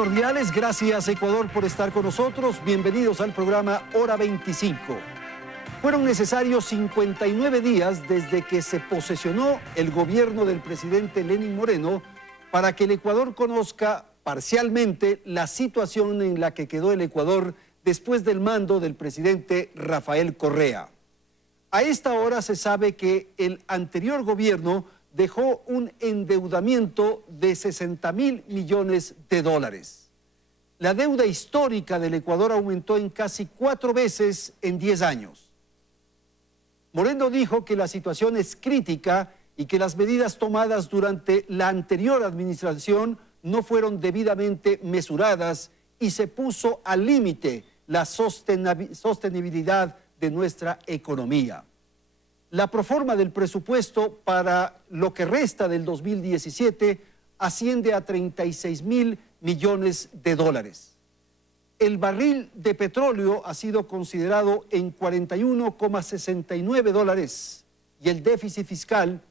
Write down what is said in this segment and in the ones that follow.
cordiales, gracias Ecuador por estar con nosotros. Bienvenidos al programa Hora 25. Fueron necesarios 59 días desde que se posesionó el gobierno del presidente Lenín Moreno para que el Ecuador conozca parcialmente la situación en la que quedó el Ecuador después del mando del presidente Rafael Correa. A esta hora se sabe que el anterior gobierno dejó un endeudamiento de 60.000 millones de dólares. La deuda histórica del Ecuador aumentó en casi 4 veces en 10 años. Moreno dijo que la situación es crítica y que las medidas tomadas durante la anterior administración no fueron debidamente mesuradas y se puso al límite la sostenibilidad de nuestra economía. La proforma del presupuesto para lo que resta del 2017 asciende a 36.000 millones de dólares. El barril de petróleo ha sido considerado en 41,69 dólares y el déficit fiscal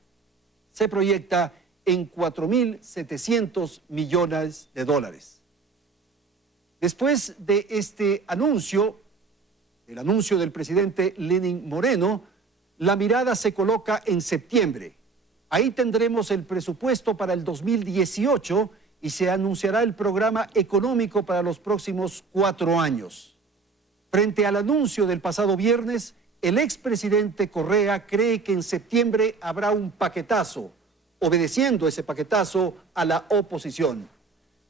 se proyecta en 4.700 millones de dólares. Después de este anuncio, el anuncio del presidente Lenín Moreno, la mirada se coloca en septiembre. Ahí tendremos el presupuesto para el 2018 y se anunciará el programa económico para los próximos 4 años. Frente al anuncio del pasado viernes, el expresidente Correa cree que en septiembre habrá un paquetazo, obedeciendo ese paquetazo a la oposición.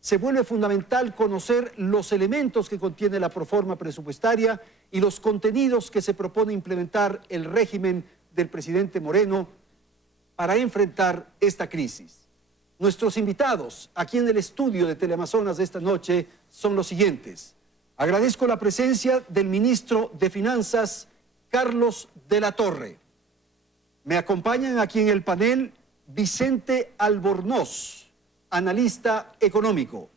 Se vuelve fundamental conocer los elementos que contiene la proforma presupuestaria y los contenidos que se propone implementar el régimen del presidente Moreno para enfrentar esta crisis. Nuestros invitados aquí en el estudio de Teleamazonas de esta noche son los siguientes. Agradezco la presencia del ministro de Finanzas, Carlos de la Torre. Me acompañan aquí en el panel Vicente Albornoz, analista económico.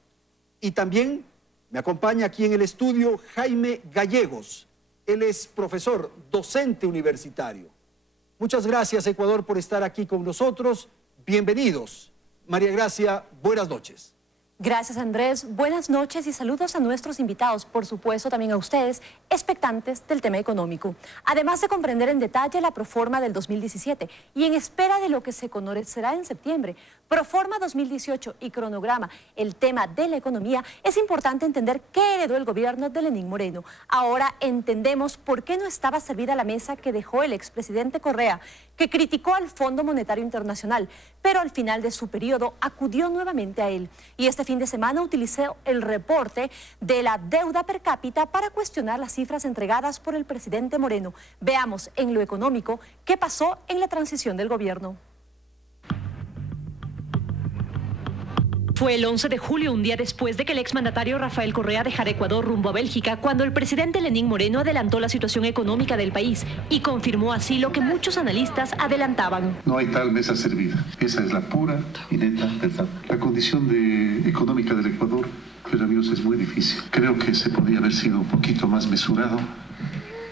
Y también me acompaña aquí en el estudio Jaime Gallegos. Él es profesor, docente universitario. Muchas gracias, Ecuador, por estar aquí con nosotros. Bienvenidos. María Gracia, buenas noches. Gracias, Andrés. Buenas noches y saludos a nuestros invitados, por supuesto también a ustedes, expectantes del tema económico. Además de comprender en detalle la proforma del 2017 y en espera de lo que se conocerá en septiembre, proforma 2018 y cronograma, el tema de la economía, es importante entender qué heredó el gobierno de Lenín Moreno. Ahora entendemos por qué no estaba servida la mesa que dejó el expresidente Correa, que criticó al Fondo Monetario Internacional, pero al final de su periodo acudió nuevamente a él. Y este fin de semana utilizó el reporte de la deuda per cápita para cuestionar las cifras entregadas por el presidente Moreno. Veamos en lo económico qué pasó en la transición del gobierno. Fue el 11 de julio, un día después de que el exmandatario Rafael Correa dejara Ecuador rumbo a Bélgica, cuando el presidente Lenín Moreno adelantó la situación económica del país y confirmó así lo que muchos analistas adelantaban. No hay tal mesa servida. Esa es la pura y neta verdad. La condición económica del Ecuador, pues amigos, es muy difícil. Creo que se podía haber sido un poquito más mesurado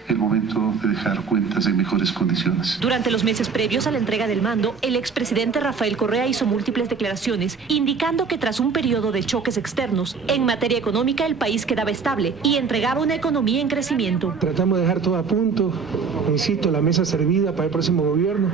el momento de dejar cuentas en mejores condiciones. Durante los meses previos a la entrega del mando, el expresidente Rafael Correa hizo múltiples declaraciones, indicando que tras un periodo de choques externos, en materia económica el país quedaba estable y entregaba una economía en crecimiento. Tratamos de dejar todo a punto, insisto, la mesa servida para el próximo gobierno.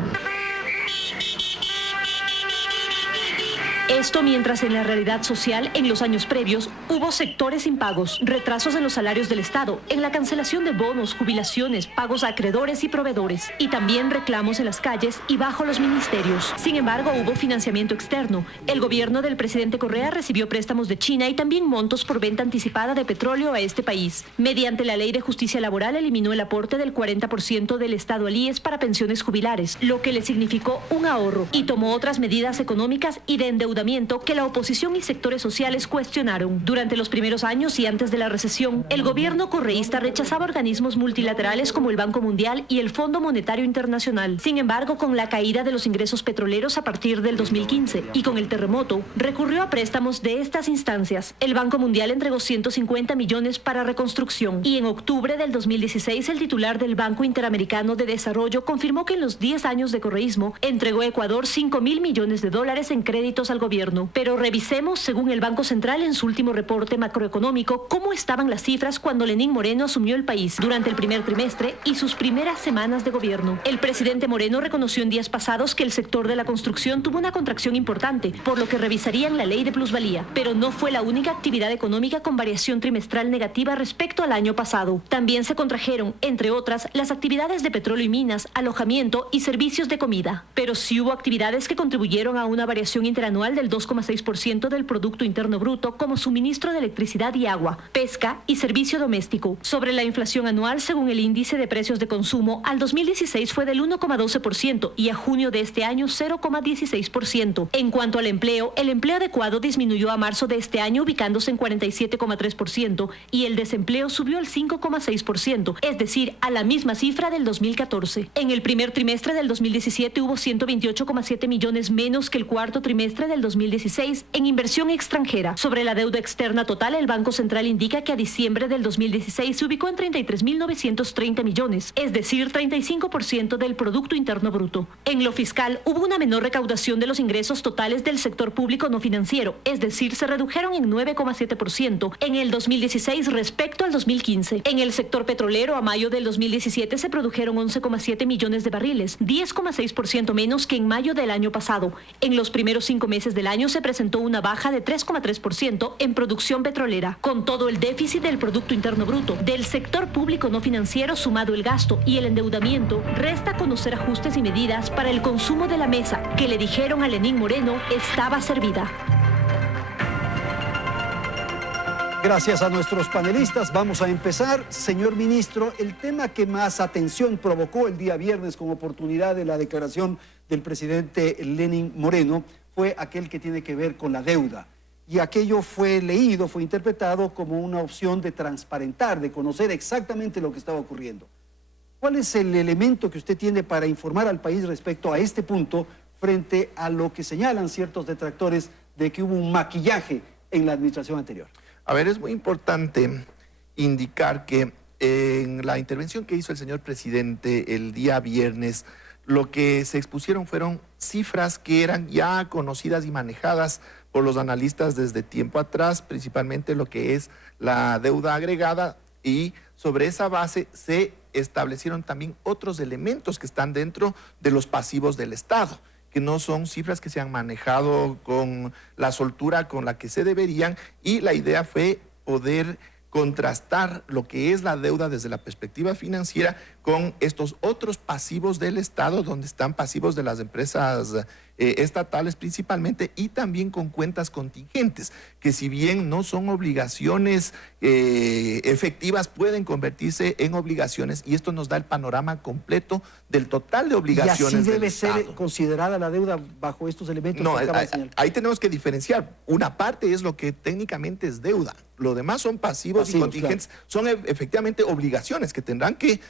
Esto mientras en la realidad social, en los años previos, hubo sectores impagos, retrasos en los salarios del Estado, en la cancelación de bonos, jubilaciones, pagos a acreedores y proveedores, y también reclamos en las calles y bajo los ministerios. Sin embargo, hubo financiamiento externo. El gobierno del presidente Correa recibió préstamos de China y también montos por venta anticipada de petróleo a este país. Mediante la Ley de Justicia Laboral eliminó el aporte del 40% del Estado al IES para pensiones jubilares, lo que le significó un ahorro, y tomó otras medidas económicas y de endeudamiento que la oposición y sectores sociales cuestionaron. Durante los primeros años y antes de la recesión, el gobierno correísta rechazaba organismos multilaterales como el Banco Mundial y el Fondo Monetario Internacional. Sin embargo, con la caída de los ingresos petroleros a partir del 2015 y con el terremoto, recurrió a préstamos de estas instancias. El Banco Mundial entregó 150 millones para reconstrucción y en octubre del 2016 el titular del Banco Interamericano de Desarrollo confirmó que en los 10 años de correísmo entregó a Ecuador 5.000 millones de dólares en créditos al gobierno gobierno. Pero revisemos, según el Banco Central en su último reporte macroeconómico, cómo estaban las cifras cuando Lenín Moreno asumió el país durante el primer trimestre y sus primeras semanas de gobierno. El presidente Moreno reconoció en días pasados que el sector de la construcción tuvo una contracción importante, por lo que revisarían la ley de plusvalía. Pero no fue la única actividad económica con variación trimestral negativa respecto al año pasado. También se contrajeron, entre otras, las actividades de petróleo y minas, alojamiento y servicios de comida. Pero sí hubo actividades que contribuyeron a una variación interanual del 2,6% del Producto Interno Bruto, como suministro de electricidad y agua, pesca y servicio doméstico. Sobre la inflación anual, según el índice de precios de consumo, al 2016 fue del 1,12% y a junio de este año 0,16%. En cuanto al empleo, el empleo adecuado disminuyó a marzo de este año ubicándose en 47,3% y el desempleo subió al 5,6%, es decir, a la misma cifra del 2014. En el primer trimestre del 2017 hubo 128,7 millones menos que el cuarto trimestre del 2016 en inversión extranjera. Sobre la deuda externa total, el Banco Central indica que a diciembre del 2016 se ubicó en 33.930 millones, es decir, 35% del Producto Interno Bruto. En lo fiscal, hubo una menor recaudación de los ingresos totales del sector público no financiero, es decir, se redujeron en 9,7% en el 2016 respecto al 2015. En el sector petrolero, a mayo del 2017 se produjeron 11,7 millones de barriles, 10,6% menos que en mayo del año pasado. En los primeros 5 meses del año se presentó una baja de 3,3% en producción petrolera. Con todo el déficit del Producto Interno Bruto del sector público no financiero sumado el gasto y el endeudamiento, resta conocer ajustes y medidas para el consumo de la mesa que le dijeron a Lenín Moreno estaba servida. Gracias a nuestros panelistas. Vamos a empezar. Señor ministro, el tema que más atención provocó el día viernes con oportunidad de la declaración del presidente Lenín Moreno fue aquel que tiene que ver con la deuda. Y aquello fue leído, fue interpretado como una opción de transparentar, de conocer exactamente lo que estaba ocurriendo. ¿Cuál es el elemento que usted tiene para informar al país respecto a este punto frente a lo que señalan ciertos detractores de que hubo un maquillaje en la administración anterior? A ver, es muy importante indicar que en la intervención que hizo el señor presidente el día viernes, lo que se expusieron fueron cifras que eran ya conocidas y manejadas por los analistas desde tiempo atrás, principalmente lo que es la deuda agregada, y sobre esa base se establecieron también otros elementos que están dentro de los pasivos del Estado, que no son cifras que se han manejado con la soltura con la que se deberían, y la idea fue poder contrastar lo que es la deuda desde la perspectiva financiera con estos otros pasivos del Estado, donde están pasivos de las empresas estatales principalmente, y también con cuentas contingentes, que si bien no son obligaciones efectivas, pueden convertirse en obligaciones, y esto nos da el panorama completo del total de obligaciones del Estado. ¿Y así debe ser considerada la deuda bajo estos elementos? No, que acaba de señalar? ahí tenemos que diferenciar. Una parte es lo que técnicamente es deuda, lo demás son pasivos y contingentes, claro. Son efectivamente obligaciones que tendrán que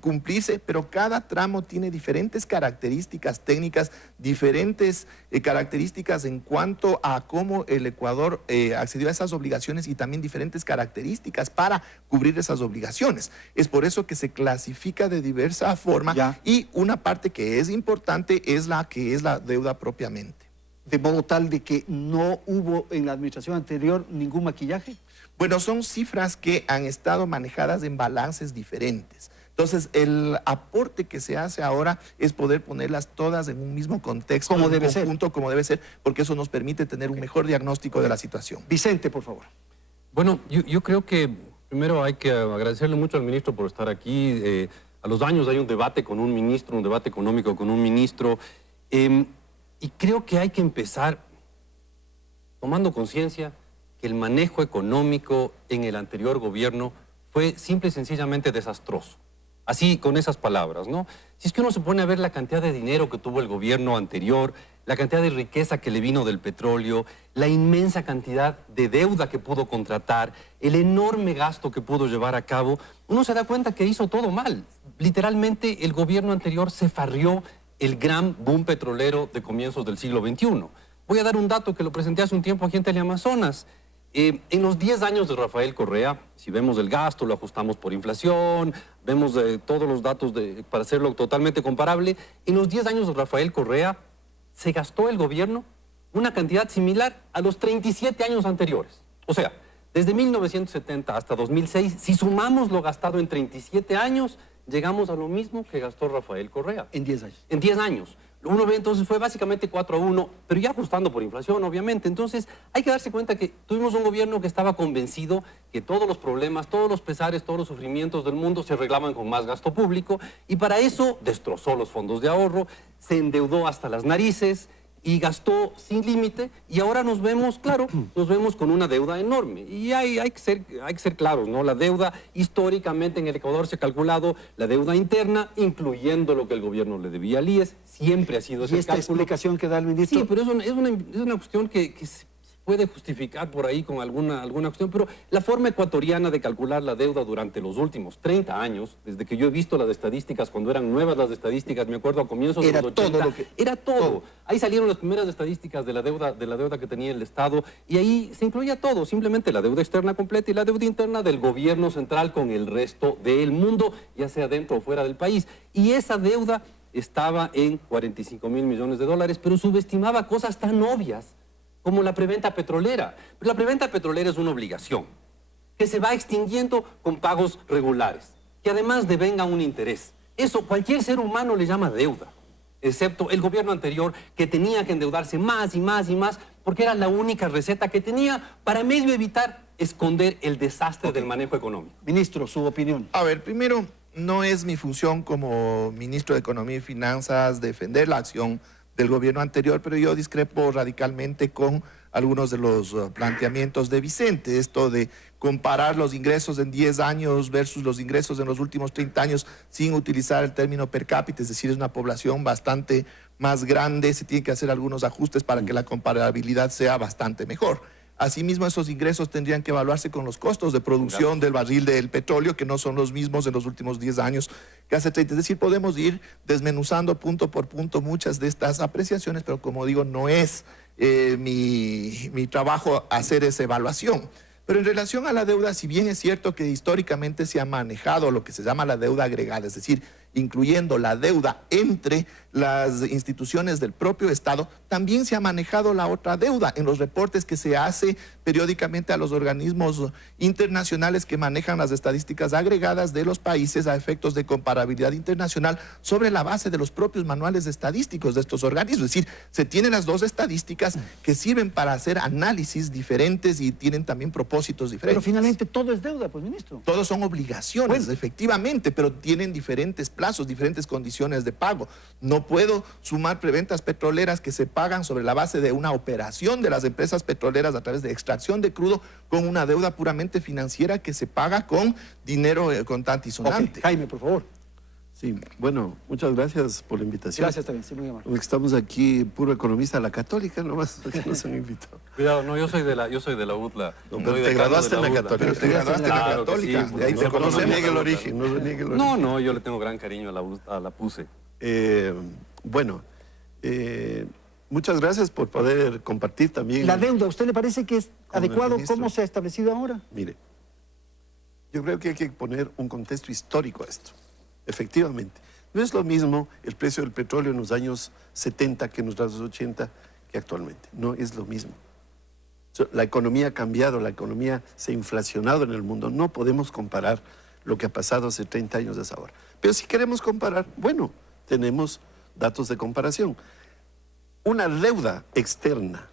cumplirse, pero cada tramo tiene diferentes características técnicas, diferentes características en cuanto a cómo el Ecuador accedió a esas obligaciones, y también diferentes características para cubrir esas obligaciones. Es por eso que se clasifica de diversa forma, y una parte que es importante es la que es la deuda propiamente. ¿De modo tal de que no hubo en la administración anterior ningún maquillaje? Bueno, son cifras que han estado manejadas en balances diferentes. Entonces, el aporte que se hace ahora es poder ponerlas todas en un mismo contexto, como debe ser, porque eso nos permite tener un mejor diagnóstico de la situación. Vicente, por favor. Bueno, yo creo que primero hay que agradecerle mucho al ministro por estar aquí. A los años hay un debate con un ministro, un debate económico con un ministro, y creo que hay que empezar tomando conciencia que el manejo económico en el anterior gobierno fue simple y sencillamente desastroso. Así, con esas palabras, ¿no? Si es que uno se pone a ver la cantidad de dinero que tuvo el gobierno anterior, la cantidad de riqueza que le vino del petróleo, la inmensa cantidad de deuda que pudo contratar, el enorme gasto que pudo llevar a cabo, uno se da cuenta que hizo todo mal. Literalmente, el gobierno anterior se farrió el gran boom petrolero de comienzos del siglo XXI. Voy a dar un dato que lo presenté hace un tiempo aquí en Teleamazonas. En los 10 años de Rafael Correa, si vemos el gasto, lo ajustamos por inflación, vemos todos los datos para hacerlo totalmente comparable, en los 10 años de Rafael Correa se gastó el gobierno una cantidad similar a los 37 años anteriores. O sea, desde 1970 hasta 2006, si sumamos lo gastado en 37 años, llegamos a lo mismo que gastó Rafael Correa. En 10 años. En 10 años. Uno ve entonces fue básicamente 4-1, pero ya ajustando por inflación, obviamente. Entonces hay que darse cuenta que tuvimos un gobierno que estaba convencido que todos los problemas, todos los pesares, todos los sufrimientos del mundo se arreglaban con más gasto público y para eso destrozó los fondos de ahorro, se endeudó hasta las narices y gastó sin límite y ahora nos vemos, claro, nos vemos con una deuda enorme. Y hay que ser claros, ¿no? La deuda históricamente en el Ecuador se ha calculado, la deuda interna, incluyendo lo que el gobierno le debía al IES, siempre ha sido ese ¿Y esta cálculo. explicación que da el ministro? Sí, pero es una cuestión que se puede justificar por ahí con alguna cuestión, pero la forma ecuatoriana de calcular la deuda durante los últimos 30 años, desde que yo he visto las estadísticas, cuando eran nuevas las estadísticas, me acuerdo a comienzos de los 80, era todo. Ahí salieron las primeras estadísticas de la deuda que tenía el Estado, y ahí se incluía todo, simplemente la deuda externa completa y la deuda interna del gobierno central con el resto del mundo, ya sea dentro o fuera del país. Y esa deuda estaba en 45.000 millones de dólares, pero subestimaba cosas tan obvias como la preventa petrolera. Pero la preventa petrolera es una obligación que se va extinguiendo con pagos regulares, que además devenga un interés. Eso cualquier ser humano le llama deuda, excepto el gobierno anterior que tenía que endeudarse más y más y más porque era la única receta que tenía para medio evitar esconder el desastre del manejo económico. Ministro, su opinión. A ver, primero, no es mi función como ministro de Economía y Finanzas defender la acción del gobierno anterior, pero yo discrepo radicalmente con algunos de los planteamientos de Vicente. Esto de comparar los ingresos en 10 años versus los ingresos en los últimos 30 años sin utilizar el término per cápita, es decir, es una población bastante más grande, se tienen que hacer algunos ajustes para que la comparabilidad sea bastante mejor. Asimismo, esos ingresos tendrían que evaluarse con los costos de producción del barril del petróleo, que no son los mismos en los últimos 10 años que hace 30. Es decir, podemos ir desmenuzando punto por punto muchas de estas apreciaciones, pero como digo, no es mi trabajo hacer esa evaluación. Pero en relación a la deuda, si bien es cierto que históricamente se ha manejado lo que se llama la deuda agregada, es decir, incluyendo la deuda entre las instituciones del propio Estado, también se ha manejado la otra deuda en los reportes que se hace periódicamente a los organismos internacionales que manejan las estadísticas agregadas de los países a efectos de comparabilidad internacional sobre la base de los propios manuales estadísticos de estos organismos. Es decir, se tienen las dos estadísticas que sirven para hacer análisis diferentes y tienen también propósitos diferentes. Pero finalmente todo es deuda, pues, ministro. Todos son obligaciones, Bueno, efectivamente, pero tienen diferentes plazos, diferentes condiciones de pago. No puedo sumar preventas petroleras que se pagan sobre la base de una operación de las empresas petroleras a través de extracción de crudo con una deuda puramente financiera que se paga con dinero contante y sonante. Ok, Jaime, por favor. Sí, bueno, muchas gracias por la invitación. Gracias también, sí, muy amable. Estamos aquí, puro economista de la Católica, nomás que nos han invitado. Cuidado, no, yo soy de la UTLA. No, pero te graduaste en la Católica. Pero te graduaste en la Claro que Católica, sí, de ahí no te se conocemos. No se niegue el origen, no se niegue el origen. No, yo le tengo gran cariño a la PUSE. Bueno, muchas gracias por poder compartir también. La deuda, ¿a usted le parece que es Con el adecuado ministro. cómo se ha establecido ahora? Mire, yo creo que hay que poner un contexto histórico a esto. Efectivamente, no es lo mismo el precio del petróleo en los años 70 que en los años 80 que actualmente. No es lo mismo. La economía ha cambiado, la economía se ha inflacionado en el mundo. No podemos comparar lo que ha pasado hace 30 años de ahora. Pero si queremos comparar, bueno, tenemos datos de comparación. Una deuda externa,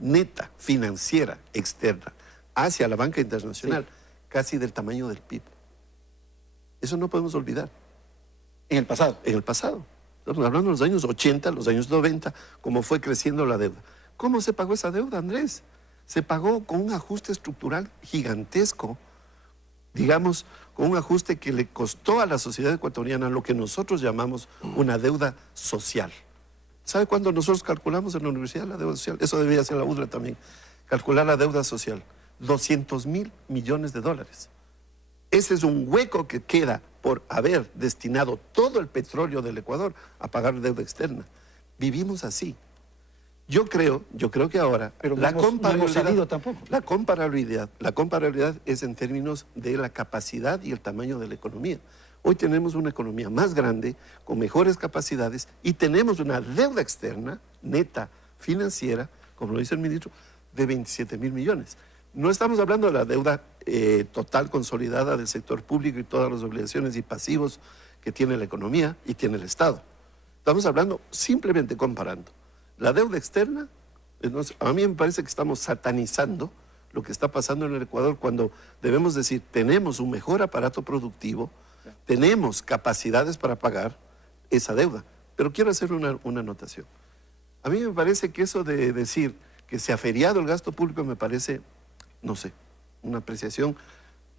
neta, financiera, externa, hacia la banca internacional, casi del tamaño del PIB. Eso no podemos olvidar. En el pasado. En el pasado. Estamos hablando de los años 80, los años 90, cómo fue creciendo la deuda. ¿Cómo se pagó esa deuda, Andrés? Se pagó con un ajuste estructural gigantesco, digamos, con un ajuste que le costó a la sociedad ecuatoriana lo que nosotros llamamos una deuda social. ¿Sabe cuándo nosotros calculamos en la universidad la deuda social? Eso debería ser la UDLA también. Calcular la deuda social. 200.000 millones de dólares. Ese es un hueco que queda por haber destinado todo el petróleo del Ecuador a pagar deuda externa. Vivimos así. Yo creo que ahora Pero no hemos salido tampoco. La comparabilidad es en términos de la capacidad y el tamaño de la economía. Hoy tenemos una economía más grande, con mejores capacidades, y tenemos una deuda externa, neta, financiera, como lo dice el ministro, de 27.000 millones. No estamos hablando de la deuda total consolidada del sector público y todas las obligaciones y pasivos que tiene la economía y tiene el Estado. Estamos hablando simplemente comparando la deuda externa. Entonces, a mí me parece que estamos satanizando lo que está pasando en el Ecuador cuando debemos decir, tenemos un mejor aparato productivo, tenemos capacidades para pagar esa deuda. Pero quiero hacer una anotación. A mí me parece que eso de decir que se ha feriado el gasto público me parece, no sé, una apreciación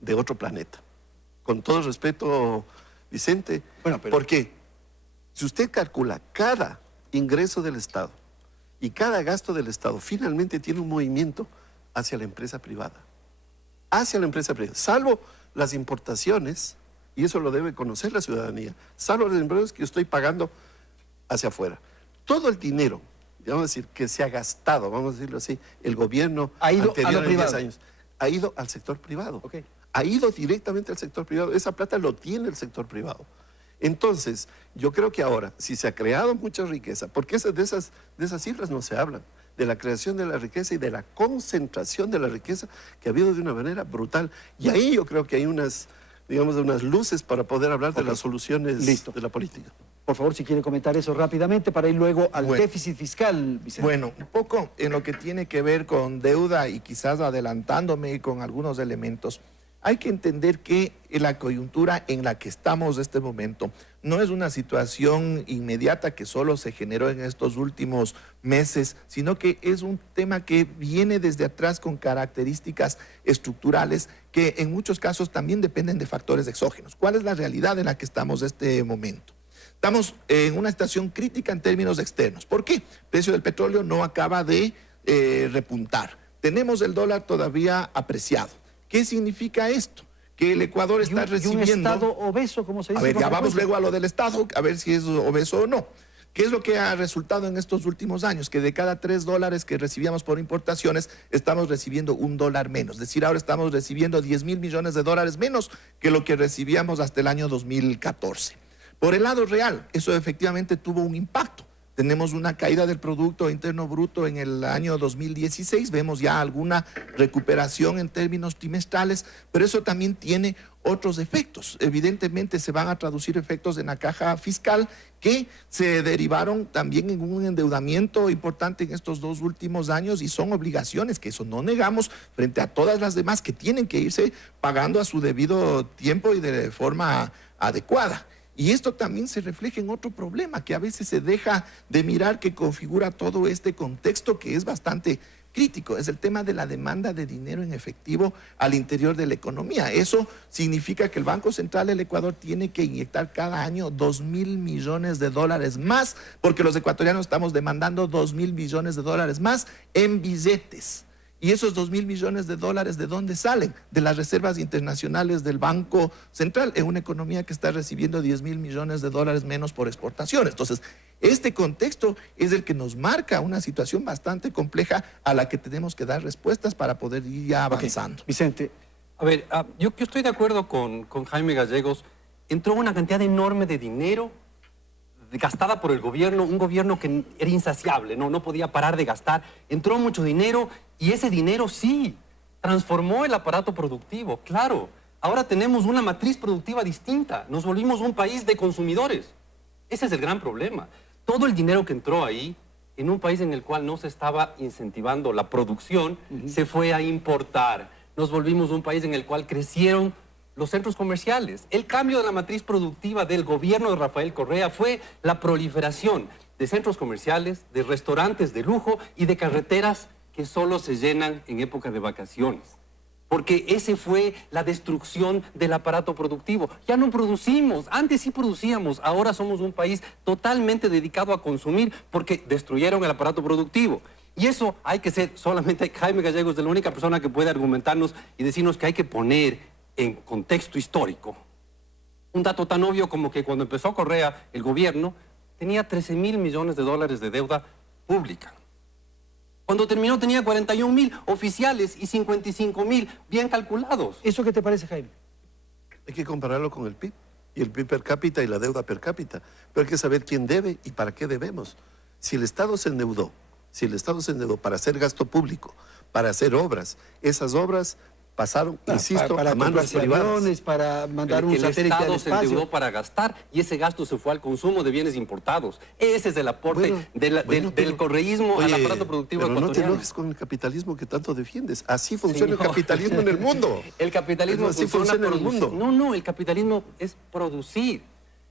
de otro planeta. Con todo respeto, Vicente, ¿por qué? Si usted calcula cada ingreso del Estado y cada gasto del Estado, finalmente tiene un movimiento hacia la empresa privada. Hacia la empresa privada. Salvo las importaciones, y eso lo debe conocer la ciudadanía, salvo las empresas que yo estoy pagando hacia afuera. Todo el dinero, vamos a decir, que se ha gastado, vamos a decirlo así, el gobierno ha ido anterior a lo en privado. 10 años, ha ido al sector privado. Okay. Ha ido directamente al sector privado. Esa plata lo tiene el sector privado. Entonces, yo creo que ahora, si se ha creado mucha riqueza, porque de esas cifras no se hablan, de la creación de la riqueza y de la concentración de la riqueza que ha habido de una manera brutal. Y ahí yo creo que hay unas, digamos, unas luces para poder hablar de las soluciones de la política. Por favor, si quiere comentar eso rápidamente para ir luego al déficit fiscal, Vicente. Bueno, un poco en lo que tiene que ver con deuda y quizás adelantándome con algunos elementos. Hay que entender que la coyuntura en la que estamos en este momento no es una situación inmediata que solo se generó en estos últimos meses, sino que es un tema que viene desde atrás con características estructurales que en muchos casos también dependen de factores exógenos. ¿Cuál es la realidad en la que estamos en este momento? Estamos en una situación crítica en términos externos. ¿Por qué? El precio del petróleo no acaba de repuntar. Tenemos el dólar todavía apreciado. ¿Qué significa esto? Que el Ecuador está recibiendo... ¿Y un Estado obeso, como se dice? A ver, ya vamos luego a lo del Estado, a ver si es obeso o no. ¿Qué es lo que ha resultado en estos últimos años? Que de cada $3 que recibíamos por importaciones, estamos recibiendo $1 menos. Es decir, ahora estamos recibiendo 10.000 millones de dólares menos que lo que recibíamos hasta el año 2014. Por el lado real, eso efectivamente tuvo un impacto. Tenemos una caída del Producto Interno Bruto en el año 2016, vemos ya alguna recuperación en términos trimestrales, pero eso también tiene otros efectos. Evidentemente se van a traducir efectos en la caja fiscal que se derivaron también en un endeudamiento importante en estos 2 últimos años y son obligaciones que eso no negamos frente a todas las demás que tienen que irse pagando a su debido tiempo y de forma adecuada. Y esto también se refleja en otro problema que a veces se deja de mirar, que configura todo este contexto que es bastante crítico. Es el tema de la demanda de dinero en efectivo al interior de la economía. Eso significa que el Banco Central del Ecuador tiene que inyectar cada año 2.000 millones de dólares más, porque los ecuatorianos estamos demandando 2.000 millones de dólares más en billetes. ¿Y esos 2.000 millones de dólares de dónde salen? De las reservas internacionales del Banco Central, en una economía que está recibiendo 10.000 millones de dólares menos por exportaciones. Entonces, este contexto es el que nos marca una situación bastante compleja a la que tenemos que dar respuestas para poder ir ya avanzando. Vicente. A ver, yo estoy de acuerdo con Jaime Gallegos. Entró una cantidad enorme de dinero gastada por el gobierno, un gobierno que era insaciable, no podía parar de gastar. Entró mucho dinero y ese dinero sí transformó el aparato productivo, claro. Ahora tenemos una matriz productiva distinta, nos volvimos un país de consumidores. Ese es el gran problema. Todo el dinero que entró ahí, en un país en el cual no se estaba incentivando la producción, se fue a importar. Nos volvimos un país en el cual crecieron los centros comerciales. El cambio de la matriz productiva del gobierno de Rafael Correa fue la proliferación de centros comerciales, de restaurantes de lujo y de carreteras que solo se llenan en época de vacaciones. Porque ese fue la destrucción del aparato productivo. Ya no producimos, antes sí producíamos, ahora somos un país totalmente dedicado a consumir porque destruyeron el aparato productivo. Y eso hay que ser, solamente Jaime Gallegos es la única persona que puede argumentarnos y decirnos que hay que poner en contexto histórico. Un dato tan obvio como que cuando empezó Correa, el gobierno tenía 13.000 millones de dólares de deuda pública. Cuando terminó tenía 41.000 oficiales y 55.000 bien calculados. ¿Eso qué te parece, Jaime? Hay que compararlo con el PIB, y el PIB per cápita y la deuda per cápita. Pero hay que saber quién debe y para qué debemos. Si el Estado se endeudó Si el Estado se endeudó para hacer gasto público, para hacer obras, esas obras pasaron, insisto, para a manos comprarse privadas. aviones, para mandar un El satélite al Estado se espacio. endeudó para gastar y ese gasto se fue al consumo de bienes importados. Ese es el aporte del correísmo al aparato productivo pero no te ecuatoriano. enojes con el capitalismo que tanto defiendes. Así funciona el capitalismo en el mundo. El capitalismo Así funciona en el mundo. No, el capitalismo es producir.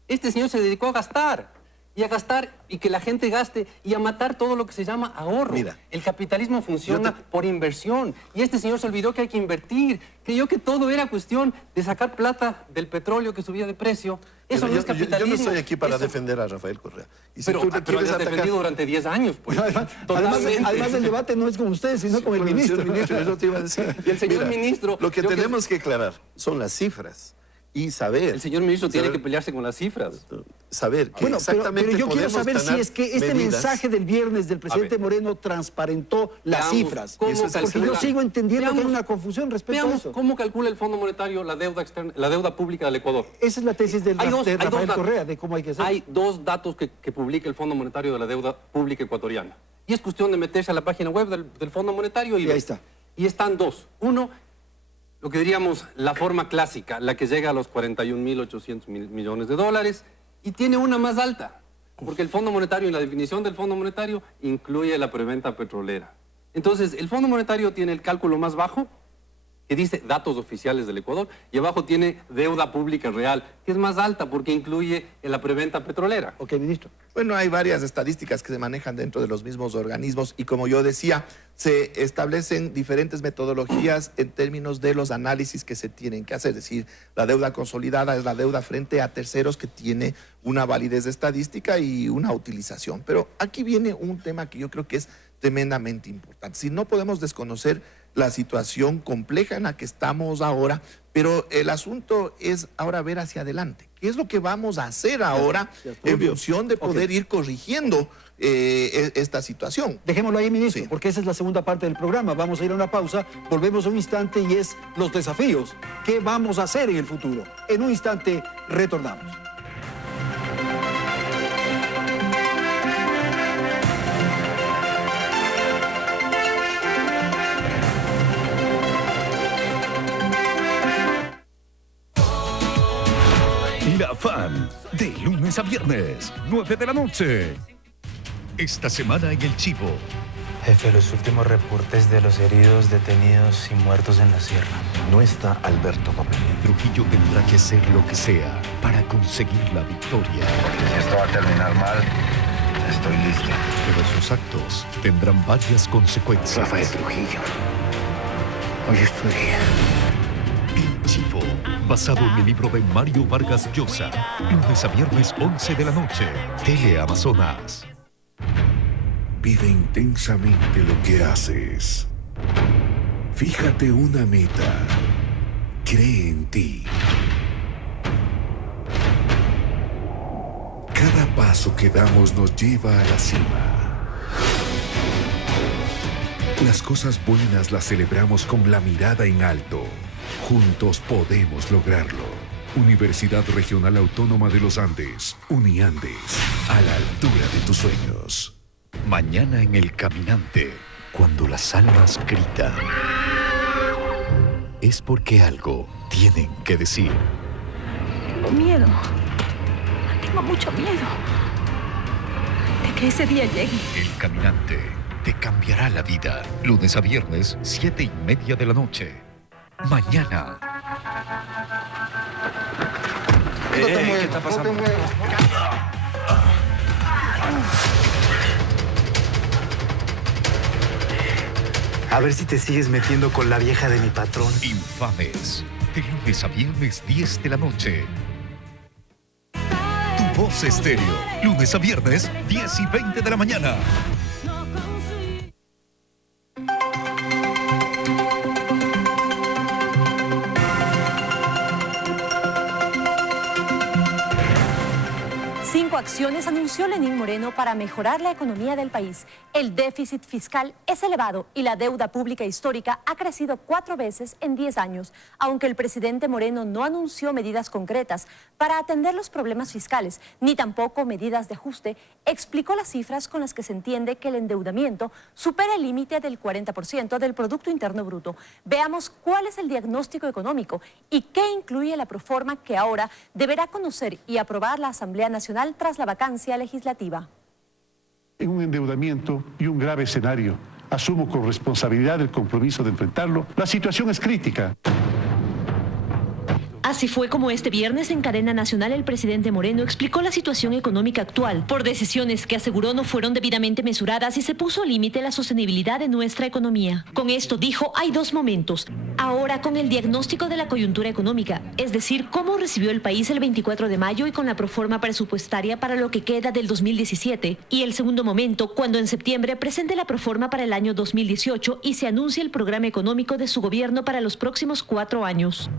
Este señor se dedicó a gastar. Y a gastar y que la gente gaste y a matar todo lo que se llama ahorro. Mira, el capitalismo funciona por inversión. Y este señor se olvidó que hay que invertir. Creyó que todo era cuestión de sacar plata del petróleo que subía de precio. Eso no es capitalismo. Yo no estoy aquí para defender a Rafael Correa. Y si Pero tú le lo quieres has defendido durante 10 años, pues. Además, el debate no es con ustedes, sino con el ministro. Eso te iba a decir. Y el señor ministro... Lo que tenemos que aclarar son las cifras y saber... El señor ministro tiene que pelearse con las cifras. Saber que Bueno, exactamente pero yo quiero podemos saber si tener es que este medidas. mensaje del viernes del presidente Moreno transparentó las Veamos cifras. cómo Porque yo calcula. sigo entendiendo que hay Veamos- una confusión respecto a Veamos eso. cómo calcula el Fondo Monetario la deuda externa, la deuda pública del Ecuador. Esa es la tesis de Hay dos Rafael datos. Correa, de cómo hay que hacer. Hay dos datos que publica el Fondo Monetario de la deuda pública ecuatoriana. Y es cuestión de meterse a la página web del Fondo Monetario y Y ver. ahí está. Y están dos. Uno, lo que diríamos la forma clásica, la que llega a los 41.800 millones de dólares, y tiene una más alta, porque el Fondo Monetario, en la definición del Fondo Monetario, incluye la preventa petrolera. Entonces, el Fondo Monetario tiene el cálculo más bajo, que dice datos oficiales del Ecuador, y abajo tiene deuda pública real, que es más alta porque incluye la preventa petrolera. Ok, ministro. Bueno, hay varias estadísticas que se manejan dentro de los mismos organismos y como yo decía, se establecen diferentes metodologías en términos de los análisis que se tienen que hacer. Es decir, la deuda consolidada es la deuda frente a terceros que tiene una validez estadística y una utilización. Pero aquí viene un tema que yo creo que es tremendamente importante. Si no podemos desconocer la situación compleja en la que estamos ahora, pero el asunto es ahora ver hacia adelante. ¿Qué es lo que vamos a hacer ahora en función de poder ir corrigiendo esta situación? Dejémoslo ahí, ministro, Sí. porque esa es la segunda parte del programa. Vamos a ir a una pausa, volvemos un instante y es los desafíos. ¿Qué vamos a hacer en el futuro? En un instante retornamos. La Fan, de lunes a viernes, 9 de la noche. Esta semana en El Chivo. Jefe, los últimos reportes de los heridos, detenidos y muertos en la sierra. No está Alberto Gómez. Trujillo tendrá que hacer lo que sea para conseguir la victoria. Si esto va a terminar mal, estoy listo. Pero sus actos tendrán varias consecuencias. Rafael Trujillo. Hoy estoy El Chivo, basado en el libro de Mario Vargas Llosa. Lunes a viernes, 11 de la noche. Teleamazonas. Vive intensamente lo que haces. Fíjate una meta. Cree en ti. Cada paso que damos nos lleva a la cima. Las cosas buenas las celebramos con la mirada en alto. Juntos podemos lograrlo. Universidad Regional Autónoma de los Andes, Uniandes, a la altura de tus sueños. Mañana en El Caminante, cuando las almas gritan, es porque algo tienen que decir. Tengo miedo. Tengo mucho miedo de que ese día llegue. El Caminante te cambiará la vida. Lunes a viernes, 7:30 de la noche. Mañana. ¿Qué está pasando? A ver si te sigues metiendo con la vieja de mi patrón. Infames. De lunes a viernes, 10 de la noche. Tu Voz Estéreo. Lunes a viernes, 10:20 de la mañana. 5 acciones anunció Lenín Moreno para mejorar la economía del país. El déficit fiscal es elevado y la deuda pública histórica ha crecido 4 veces en 10 años. Aunque el presidente Moreno no anunció medidas concretas para atender los problemas fiscales, ni tampoco medidas de ajuste, explicó las cifras con las que se entiende que el endeudamiento supera el límite del 40% del Producto Interno Bruto. Veamos cuál es el diagnóstico económico y qué incluye la proforma que ahora deberá conocer y aprobar la Asamblea Nacional tras la vacancia legislativa. En un endeudamiento y un grave escenario, asumo con responsabilidad el compromiso de enfrentarlo. La situación es crítica. Así fue como este viernes en cadena nacional el presidente Moreno explicó la situación económica actual por decisiones que aseguró no fueron debidamente mesuradas y se puso límite a la sostenibilidad de nuestra economía. Con esto dijo, hay 2 momentos. Ahora con el diagnóstico de la coyuntura económica, es decir, cómo recibió el país el 24 de mayo y con la proforma presupuestaria para lo que queda del 2017. Y el segundo momento, cuando en septiembre presente la proforma para el año 2018 y se anuncie el programa económico de su gobierno para los próximos 4 años.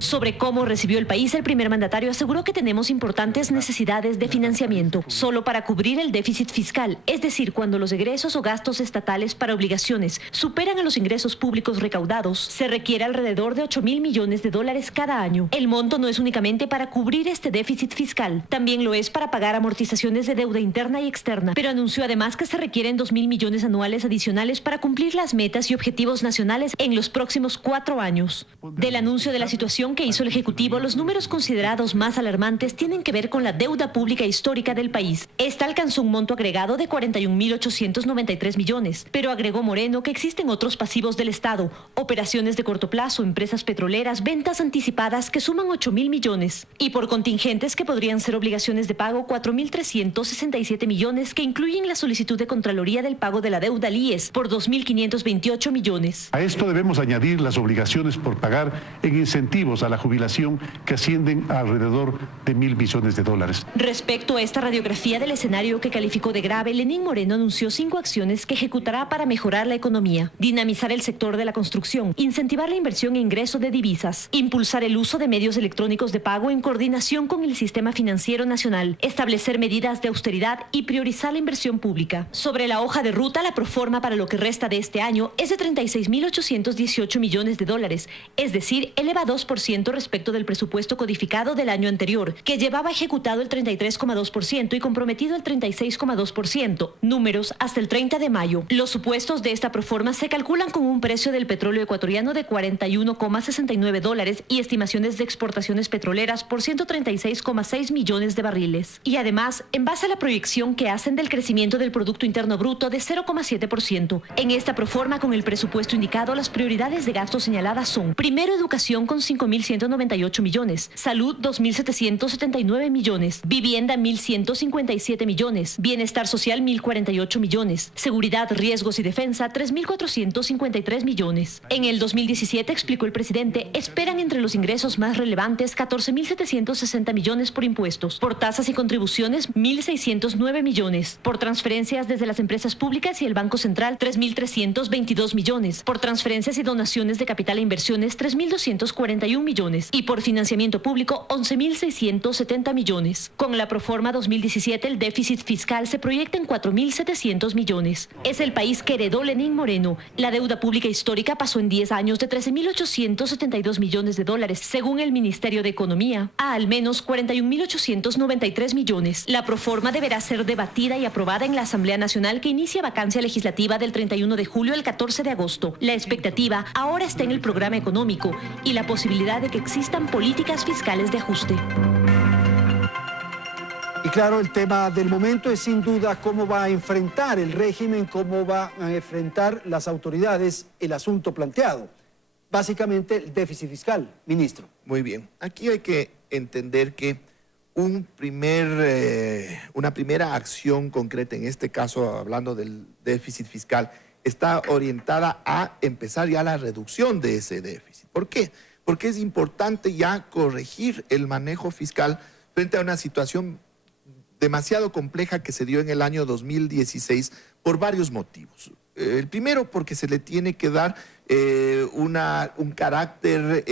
Sobre cómo recibió el país, el primer mandatario aseguró que tenemos importantes necesidades de financiamiento solo para cubrir el déficit fiscal, es decir, cuando los egresos o gastos estatales para obligaciones superan a los ingresos públicos recaudados, se requiere alrededor de 8.000 millones de dólares cada año. El monto no es únicamente para cubrir este déficit fiscal, también lo es para pagar amortizaciones de deuda interna y externa, pero anunció además que se requieren 2.000 millones anuales adicionales para cumplir las metas y objetivos nacionales en los próximos 4 años. Del anuncio de la situación que hizo el Ejecutivo, los números considerados más alarmantes tienen que ver con la deuda pública histórica del país. Esta alcanzó un monto agregado de 41.893 millones, pero agregó Moreno que existen otros pasivos del Estado, operaciones de corto plazo, empresas petroleras, ventas anticipadas que suman 8.000 millones, y por contingentes que podrían ser obligaciones de pago 4.367 millones que incluyen la solicitud de Contraloría del pago de la deuda al IES por 2.528 millones. A esto debemos añadir las obligaciones por pagar en incentivos a la jubilación que ascienden a alrededor de 1.000 millones de dólares. Respecto a esta radiografía del escenario que calificó de grave, Lenín Moreno anunció 5 acciones que ejecutará para mejorar la economía: dinamizar el sector de la construcción, incentivar la inversión e ingreso de divisas, impulsar el uso de medios electrónicos de pago en coordinación con el sistema financiero nacional, establecer medidas de austeridad y priorizar la inversión pública. Sobre la hoja de ruta, la proforma para lo que resta de este año es de 36.818 millones de dólares, es decir, eleva 2% respecto del presupuesto codificado del año anterior, que llevaba ejecutado el 33,2% y comprometido el 36,2%, números hasta el 30 de mayo. Los supuestos de esta proforma se calculan con un precio del petróleo ecuatoriano de 41,69 dólares y estimaciones de exportaciones petroleras por 136,6 millones de barriles. Y además, en base a la proyección que hacen del crecimiento del Producto Interno Bruto de 0,7%. En esta proforma, con el presupuesto indicado, las prioridades de gasto señaladas son: primero, educación con 5.198 millones, salud 2.779 millones, vivienda 1.157 millones, bienestar social 1.048 millones, seguridad, riesgos y defensa 3.453 millones. En el 2017, explicó el presidente, esperan entre los ingresos más relevantes 14.760 millones por impuestos, por tasas y contribuciones 1.609 millones, por transferencias desde las empresas públicas y el Banco Central 3.322 millones, por transferencias y donaciones de capital e inversiones 3.241 millones y por financiamiento público 11.670 millones. Con la proforma 2017 el déficit fiscal se proyecta en 4.700 millones. Es el país que heredó Lenín Moreno. La deuda pública histórica pasó en 10 años de 13.872 millones de dólares, según el Ministerio de Economía, a al menos 41.893 millones. La proforma deberá ser debatida y aprobada en la Asamblea Nacional, que inicia vacancia legislativa del 31 de julio al 14 de agosto. La expectativa ahora está en el programa económico y la posibilidad de que existan políticas fiscales de ajuste. Y claro, el tema del momento es sin duda cómo va a enfrentar el régimen, cómo va a enfrentar las autoridades el asunto planteado. Básicamente el déficit fiscal, ministro. Muy bien. Aquí hay que entender que una primera acción concreta, en este caso hablando del déficit fiscal, está orientada a empezar ya la reducción de ese déficit. ¿Por qué? Porque es importante ya corregir el manejo fiscal frente a una situación demasiado compleja que se dio en el año 2016 por varios motivos. El primero, porque se le tiene que dar un carácter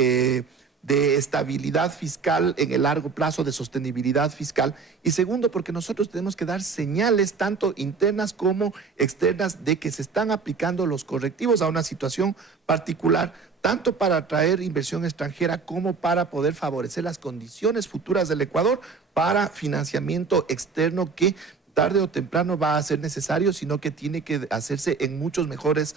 de estabilidad fiscal en el largo plazo, de sostenibilidad fiscal. Y segundo, porque nosotros tenemos que dar señales tanto internas como externas de que se están aplicando los correctivos a una situación particular, tanto para atraer inversión extranjera como para poder favorecer las condiciones futuras del Ecuador para financiamiento externo que tarde o temprano va a ser necesario, sino que tiene que hacerse en muchos mejores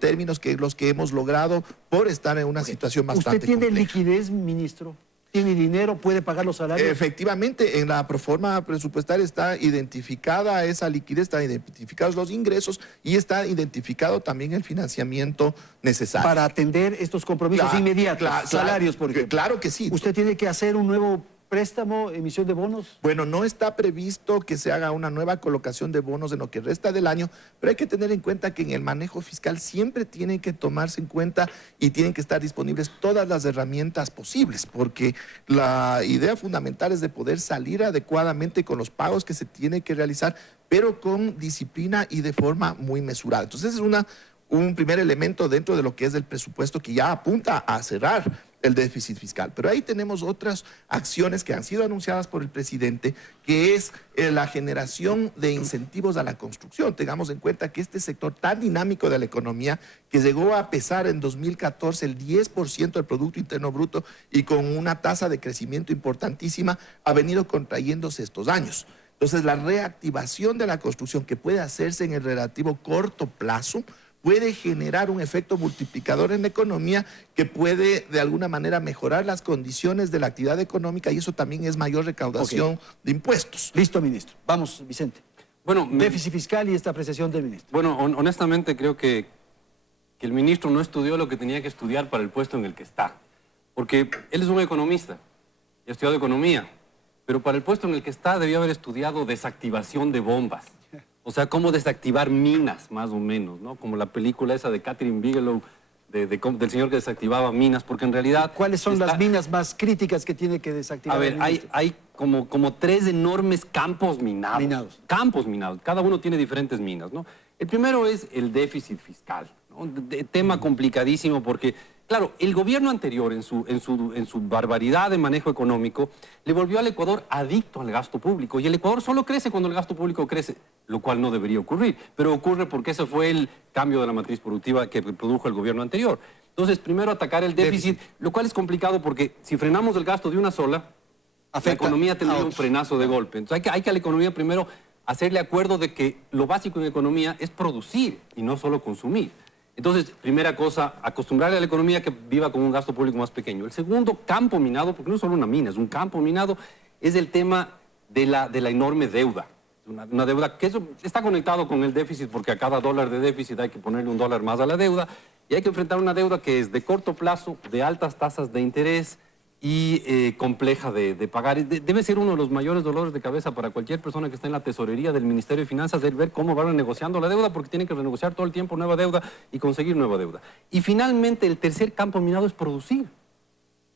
términos que los que hemos logrado por estar en una situación bastante ¿Usted tiene compleja. liquidez, ministro? ¿Tiene dinero? ¿Puede pagar los salarios? Efectivamente, en la proforma presupuestaria está identificada esa liquidez, están identificados los ingresos y está identificado también el financiamiento necesario. Para atender estos compromisos inmediatos, salarios, por ejemplo. Claro que sí. ¿Usted tiene que hacer un nuevo préstamo, emisión de bonos? Bueno, no está previsto que se haga una nueva colocación de bonos en lo que resta del año, pero hay que tener en cuenta que en el manejo fiscal siempre tienen que tomarse en cuenta y tienen que estar disponibles todas las herramientas posibles, porque la idea fundamental es de poder salir adecuadamente con los pagos que se tienen que realizar, pero con disciplina y de forma muy mesurada. Entonces es un primer elemento dentro de lo que es el presupuesto que ya apunta a cerrar el déficit fiscal. Pero ahí tenemos otras acciones que han sido anunciadas por el presidente, que es la generación de incentivos a la construcción. Tengamos en cuenta que este sector tan dinámico de la economía, que llegó a pesar en 2014 el 10% del Producto Interno Bruto y con una tasa de crecimiento importantísima, ha venido contrayéndose estos años. Entonces, la reactivación de la construcción que puede hacerse en el relativo corto plazo puede generar un efecto multiplicador en la economía que puede de alguna manera mejorar las condiciones de la actividad económica y eso también es mayor recaudación de impuestos. Listo, ministro. Vamos, Vicente. Bueno, déficit fiscal y esta apreciación del ministro. Bueno, honestamente creo que el ministro no estudió lo que tenía que estudiar para el puesto en el que está. Porque él es un economista y ha estudiado economía, pero para el puesto en el que está debió haber estudiado desactivación de bombas. O sea, cómo desactivar minas, más o menos, ¿no? Como la película esa de Catherine Bigelow, del señor que desactivaba minas, porque en realidad... ¿Cuáles son las minas más críticas que tiene que desactivar? A ver, hay como 3 enormes campos minados. Campos minados, cada uno tiene diferentes minas, ¿no? El primero es el déficit fiscal, ¿no? Tema complicadísimo porque... Claro, el gobierno anterior, en su barbaridad de manejo económico, le volvió al Ecuador adicto al gasto público. Y el Ecuador solo crece cuando el gasto público crece, lo cual no debería ocurrir. Pero ocurre porque ese fue el cambio de la matriz productiva que produjo el gobierno anterior. Entonces, primero atacar el déficit, lo cual es complicado porque si frenamos el gasto de una sola, la economía tendría un frenazo de golpe. Entonces, hay que a la economía primero hacerle acuerdo de que lo básico en economía es producir y no solo consumir. Entonces, primera cosa, acostumbrarle a la economía que viva con un gasto público más pequeño. El segundo campo minado, porque no es solo una mina, es un campo minado, es el tema de la enorme deuda. Una deuda que eso está conectado con el déficit, porque a cada dólar de déficit hay que ponerle $1 más a la deuda, y hay que enfrentar una deuda que es de corto plazo, de altas tasas de interés y compleja de pagar. Debe ser uno de los mayores dolores de cabeza para cualquier persona que esté en la tesorería del Ministerio de Finanzas, el ver cómo van renegociando la deuda, porque tienen que renegociar todo el tiempo nueva deuda y conseguir nueva deuda. Y finalmente, el tercer campo minado es producir.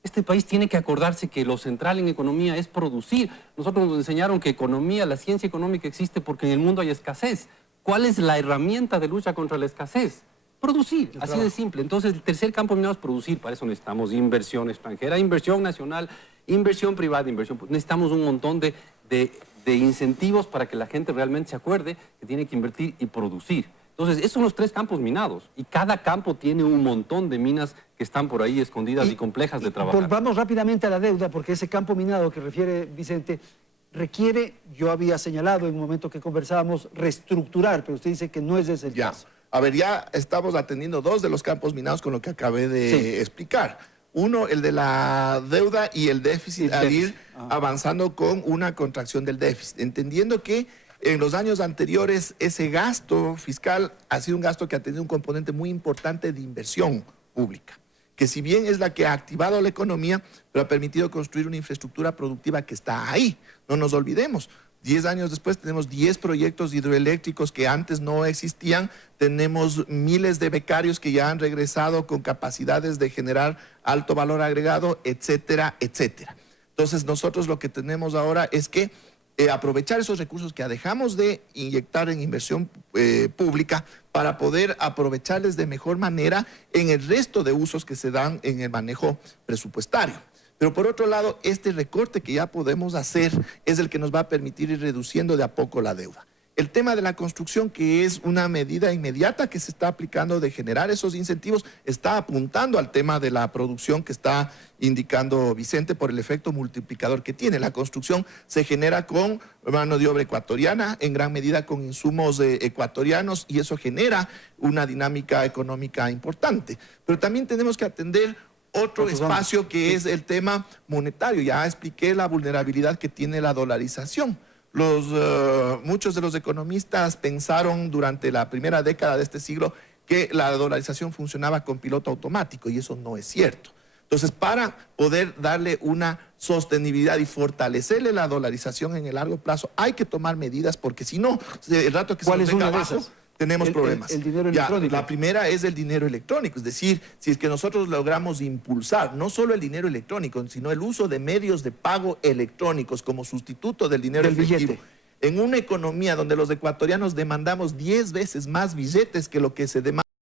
Este país tiene que acordarse que lo central en economía es producir. Nosotros nos enseñaron que economía, la ciencia económica existe porque en el mundo hay escasez. ¿Cuál es la herramienta de lucha contra la escasez? Producir, así de simple. Entonces, el tercer campo minado es producir. Para eso necesitamos inversión extranjera, inversión nacional, inversión privada, necesitamos un montón de incentivos para que la gente realmente se acuerde que tiene que invertir y producir. Entonces, esos son los 3 campos minados. Y cada campo tiene un montón de minas que están por ahí escondidas y complejas de trabajar. Volvamos rápidamente a la deuda, porque ese campo minado que refiere Vicente requiere, yo había señalado en un momento que conversábamos, reestructurar, pero usted dice que no es ese el caso. A ver, ya estamos atendiendo 2 de los campos minados con lo que acabé de explicar. Uno, el de la deuda y el déficit, al ir avanzando con una contracción del déficit, entendiendo que en los años anteriores ese gasto fiscal ha sido un gasto que ha tenido un componente muy importante de inversión pública, que si bien es la que ha activado la economía, pero ha permitido construir una infraestructura productiva que está ahí. No nos olvidemos. 10 años después tenemos 10 proyectos hidroeléctricos que antes no existían, tenemos miles de becarios que ya han regresado con capacidades de generar alto valor agregado, etcétera, etcétera. Entonces nosotros lo que tenemos ahora es que aprovechar esos recursos que dejamos de inyectar en inversión pública para poder aprovecharles de mejor manera en el resto de usos que se dan en el manejo presupuestario. Pero por otro lado, este recorte que ya podemos hacer es el que nos va a permitir ir reduciendo de a poco la deuda. El tema de la construcción, que es una medida inmediata que se está aplicando de generar esos incentivos, está apuntando al tema de la producción que está indicando Vicente por el efecto multiplicador que tiene. La construcción se genera con mano de obra ecuatoriana, en gran medida con insumos ecuatorianos, y eso genera una dinámica económica importante. Pero también tenemos que atender otro espacio que es el tema monetario. Ya expliqué la vulnerabilidad que tiene la dolarización. Muchos de los economistas pensaron durante la primera década de este siglo que la dolarización funcionaba con piloto automático, y eso no es cierto. Entonces, para poder darle una sostenibilidad y fortalecerle la dolarización en el largo plazo, hay que tomar medidas, porque si no, el rato que se nos venga abajo, tenemos problemas. El dinero electrónico. La primera es el dinero electrónico, es decir, si es que nosotros logramos impulsar no solo el dinero electrónico, sino el uso de medios de pago electrónicos como sustituto del dinero efectivo. En una economía donde los ecuatorianos demandamos 10 veces más billetes que lo que se demanda